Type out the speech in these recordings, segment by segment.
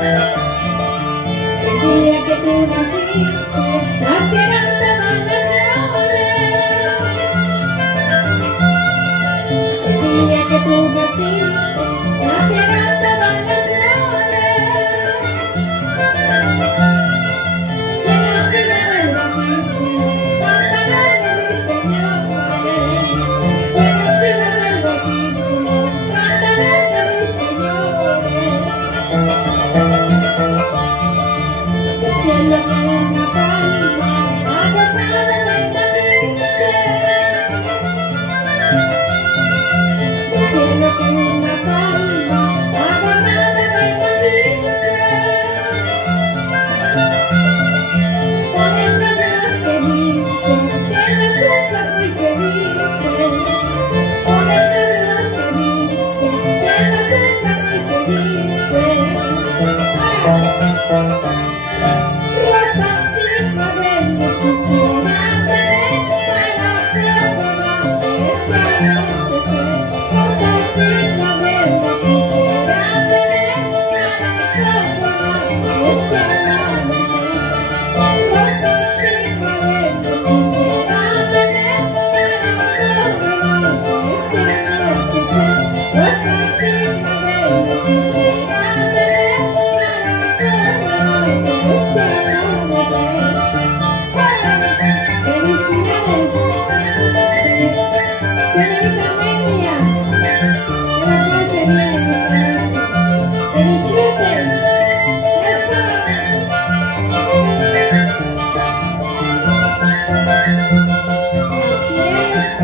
El día que tú naciste, nacieron todas las flores. El día que tú naciste, nacieron todas las flores. Llenas vida del bautismo, cantarán los ruiseñores. Llenas vida del bautismo, cantarán los ruiseñores. El cielo trae una palma adornada de matices. El cielo trae una palma adornada de matices. Con letras de las que dicen que las cumplas muy felices. Con letras de las que dicen que las cumplas muy felices. Rosas y claveles quisiera tener para proclamarte este anochecer. Rosas y claveles quisiera tener para proclamarte este amanecer. Rosas y claveles quisiera tener para proclamarte este anochecer. Rosas y claveles quisiera tener para proclamarte este amanecer. ¡Felicidades, señorita Amelia! Que la pase bien esta noche. Que disfruten. ¡Eso! Así es.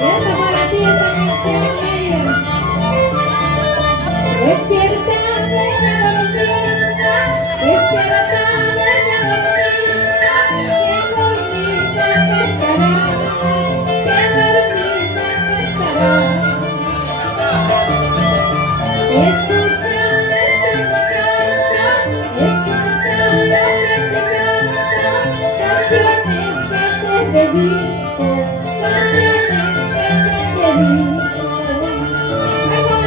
Esa para ti, esa canción, Amelia. Despierta, bella dormida, despierta, bella dormida, que dormida que estarás, que dormida que estarás. Escucha este me canta, escucha lo que te canta, canciones que te dedico, canciones que te dedico. ¡Eso!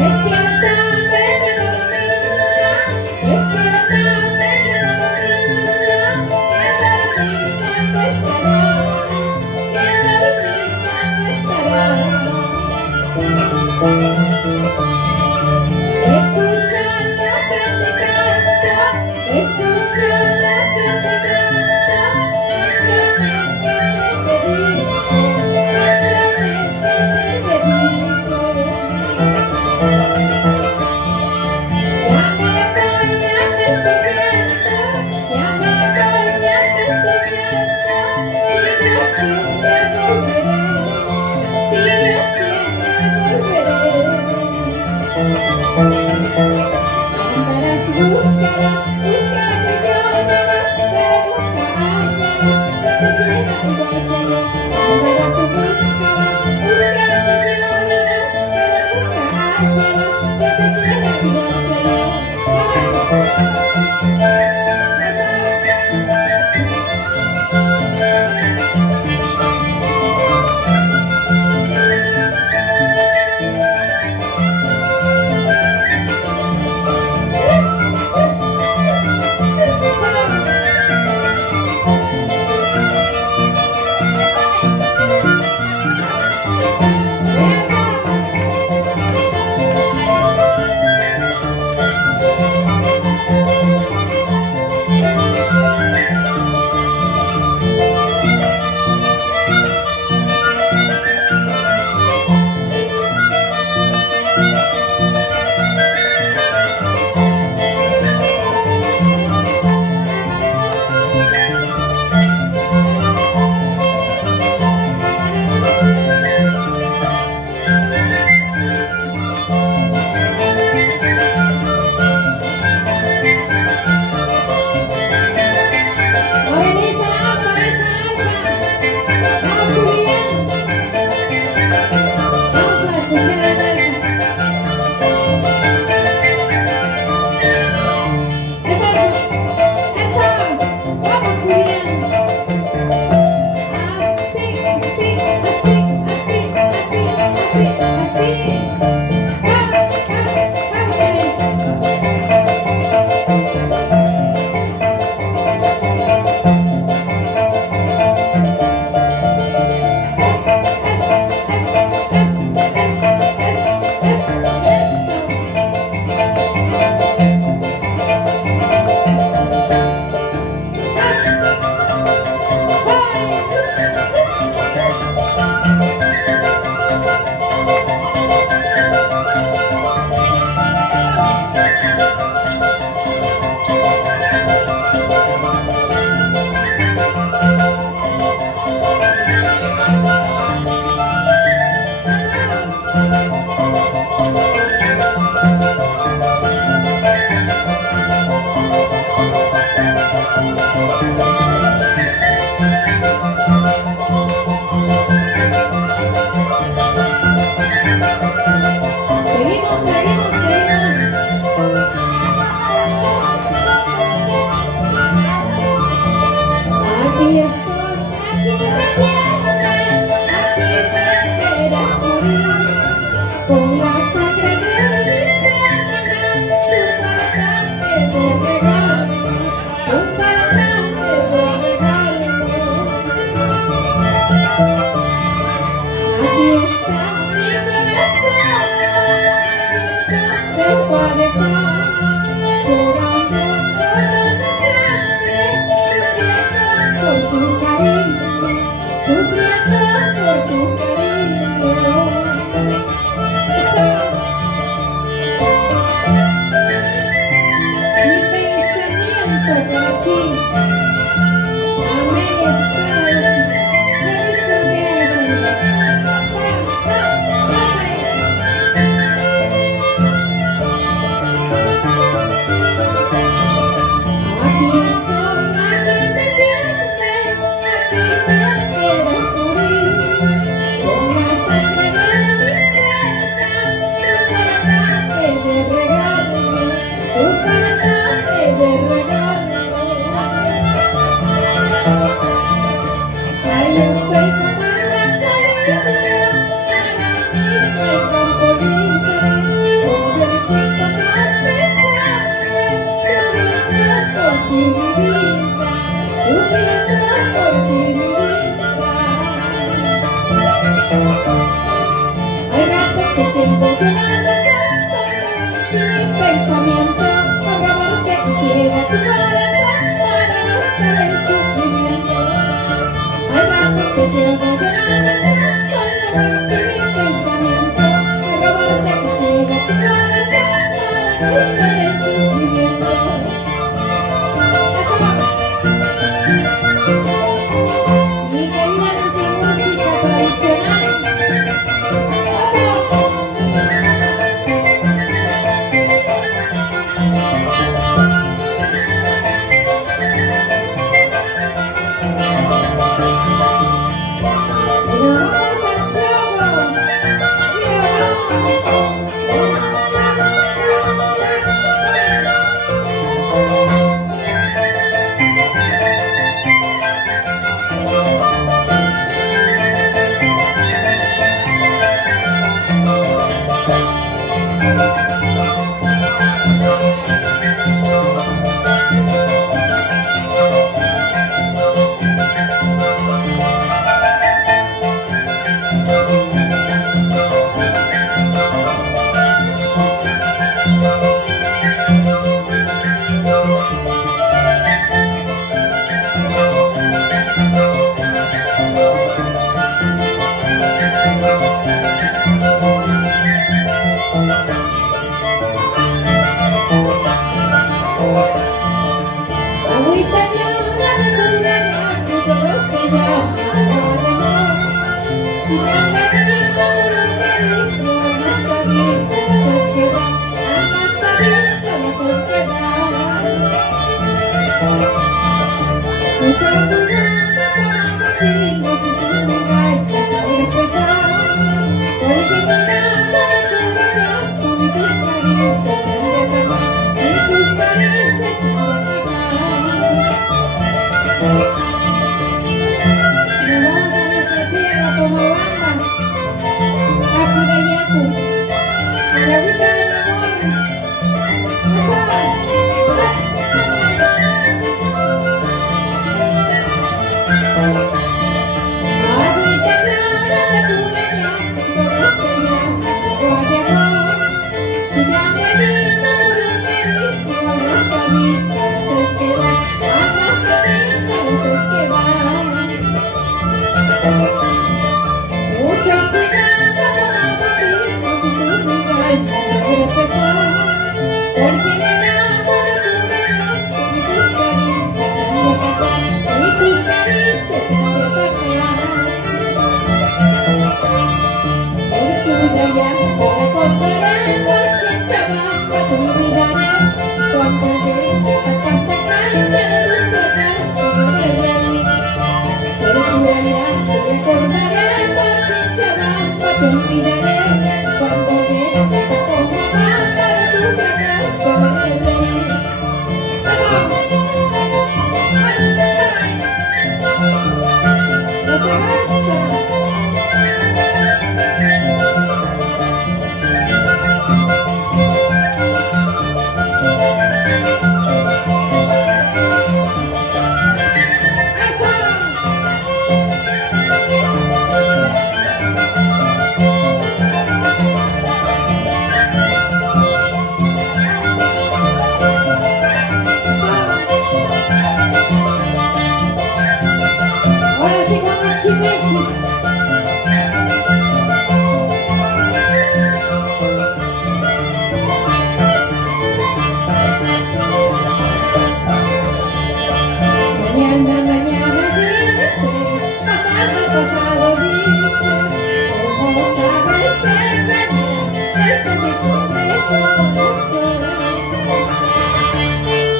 Despierta, bella dormida, despierta, bella dormida, que dormida que estarás, que dormida que estarás. Escucha lo que te canto, escucha lo que te canto, canciones que te dedico, canciones que te dedico. Ya me voy, ya me estoy viendo, ya me voy, ya me estoy viendo. Si Dios quiere volveré, si Dios quiere volveré. Andarás, buscarás, buscarás y llorarás, pero nunca hallarás que te quiera igual que yo. Andarás, buscarás, buscarás y llorarás, pero nunca hallarás que te quiera igual que yo.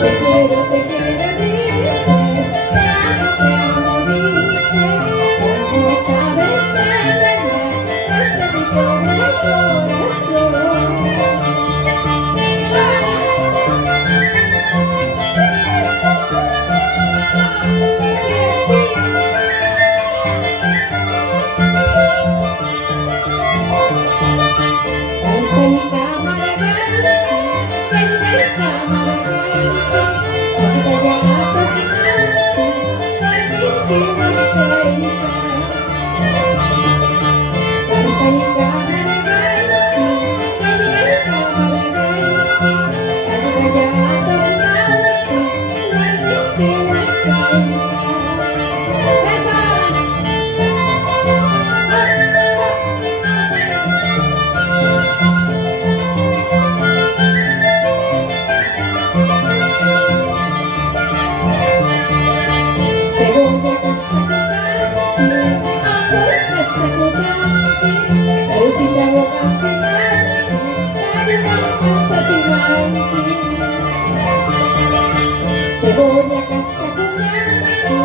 te quiero, dices, te amo, dices, pero no sabes engañar este mi pobre corazón. Cebolla cascabunganti,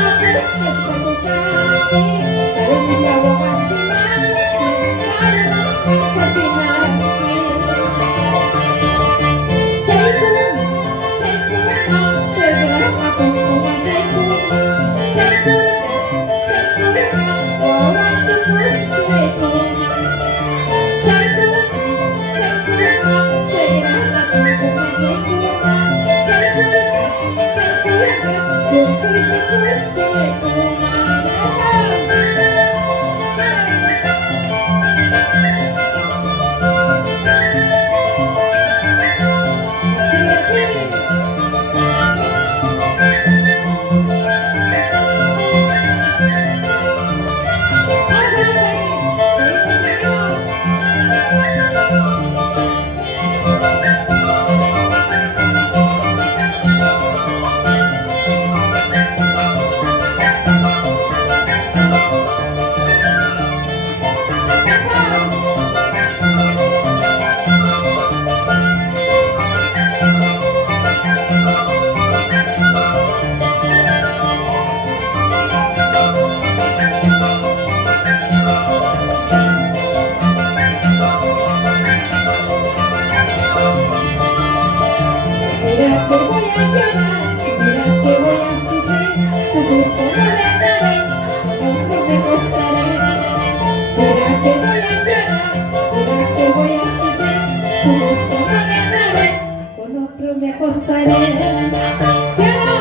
apus cascabunganti, taruh pindawakan cimanti, taruh mangsa cimanti. Caiku, segera aku rumah caiku, wawan tubuh caiku. Caiku, segera aku rumah caiku. Mira que voy a llorar, mira que voy a sufrir, su gusto no le daré, no me costará. Mira que voy a llorar, mira que voy a sufrir, su gusto no le daré, con otro me acostaré. ¿Sí o no?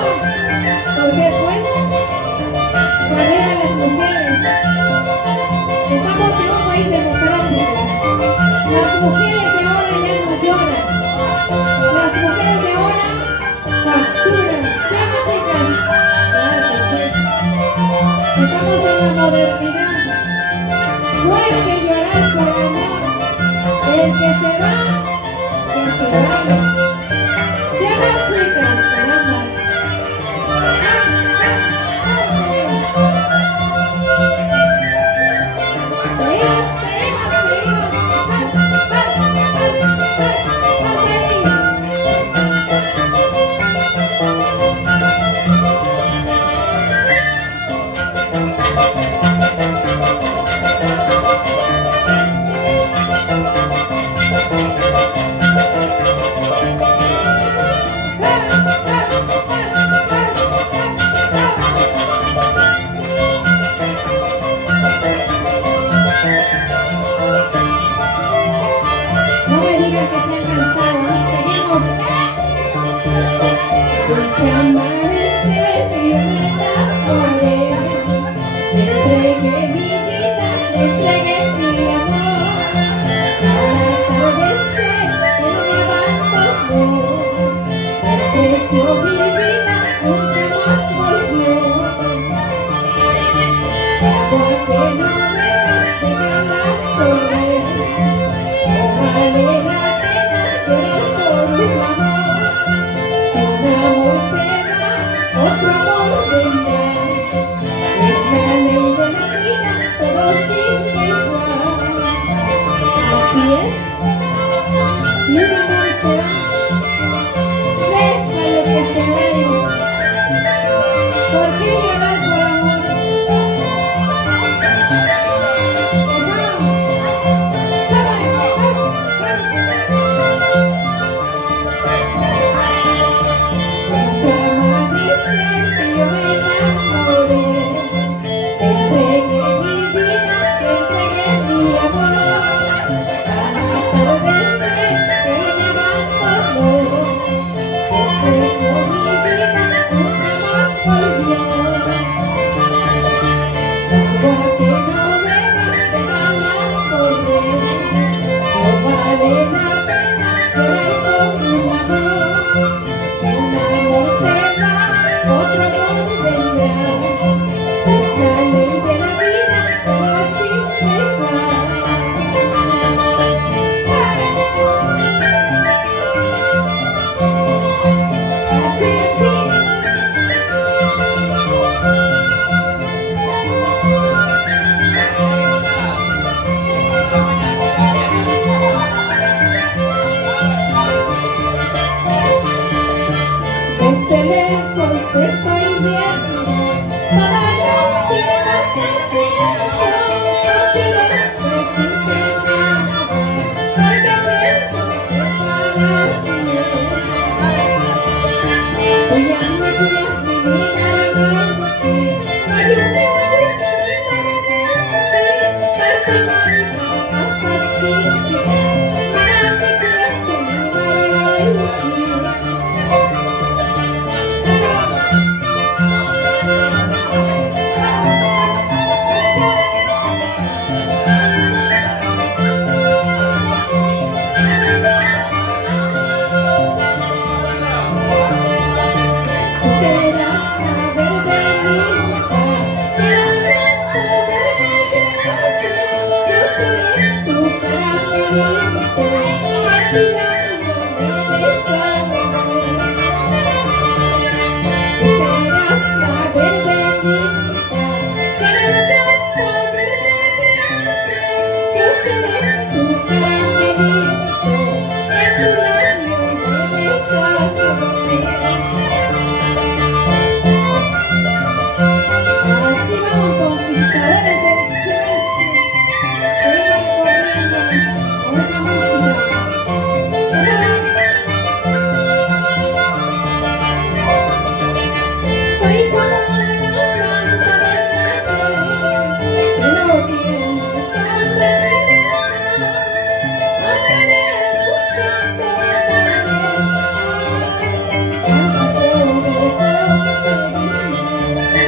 Porque pues, arriba las mujeres, estamos en un país democrático, las mujeres de ahora ya no lloran. Las mujeres de ahora facturan, ¿sí o no, chicas? Claro que sí. Estamos en la modernidad. No hay que llorar por amor. El que se va, que se vaya. ¿Sí o no, chicas? Carambas. Seguimos. No me digan que se han cansado, seguimos. Dulce amanecer, yo me enamoré, le entregué mi vida, le entregué mi amor. Al atardecer, él me abandonó, despreció mi vida, nunca más volvió. Porque no me vas dejar correr, no vale la pena llorar por un amor. Si un amor se va, te estoy viendo, para lo que vas haciendo, no quiero decirte nada, porque pienso separarme. Cuídame, cuídame, mi maragallate, ayúdame, ayúdame, mi maragallate, pasamana, pasastique, marame, cuídame, mi maragallate. Serás la verbenita de la planta de gracia. Yo seré tu caramelito, que tu labio me besará. Serás la verbenita de la planta de gracia. Yo seré tu caramelito, que tu labio me besará. Así vamos, conquistadores del Chelsea. Vengo recorriendo con esa música. Soy como una planta del mamey, que no tiene sombra ni nada. Andaré buscando amores, tratando de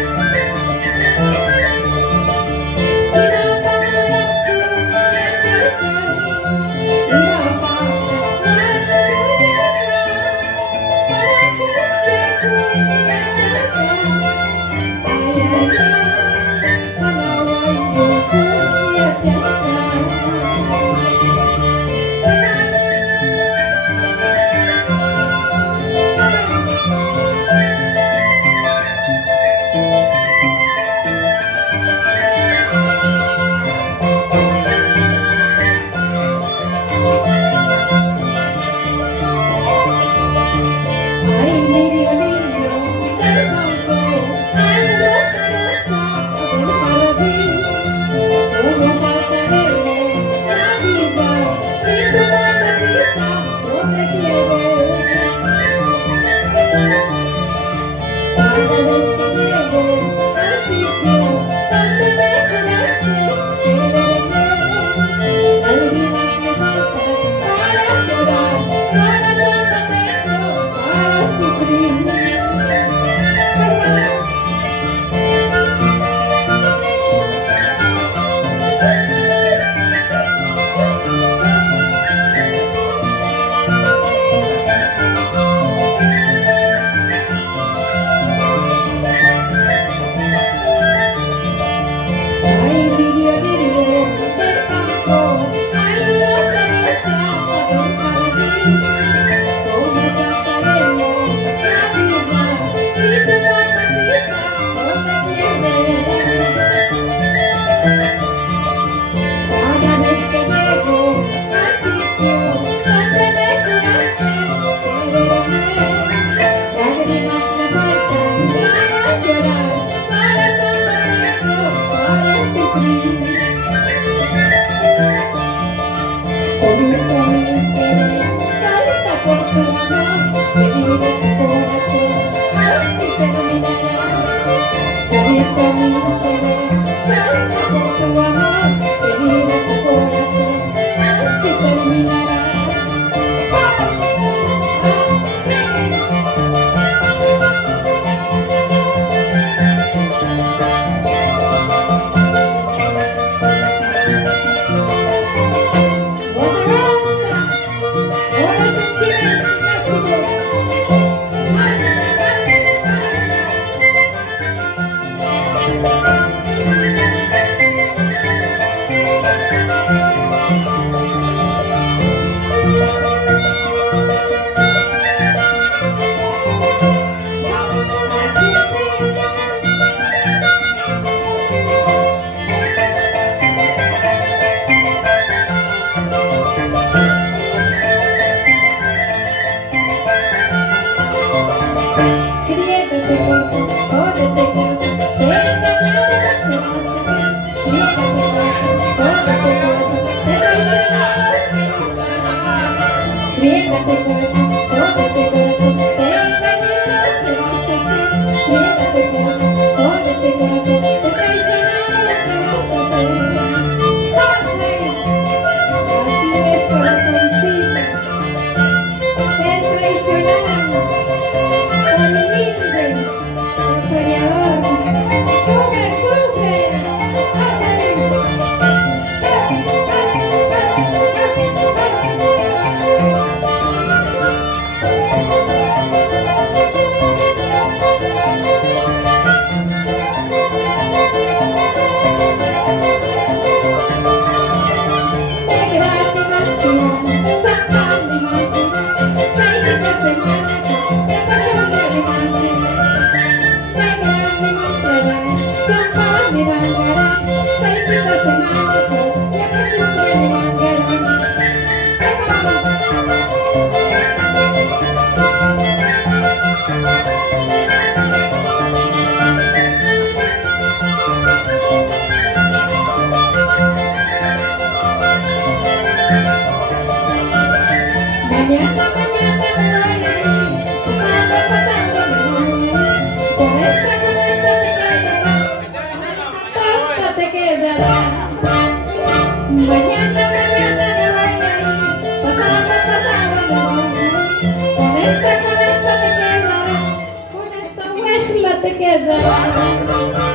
Ay, lirio, lirio, del campo, ay, rosa, rosa. together.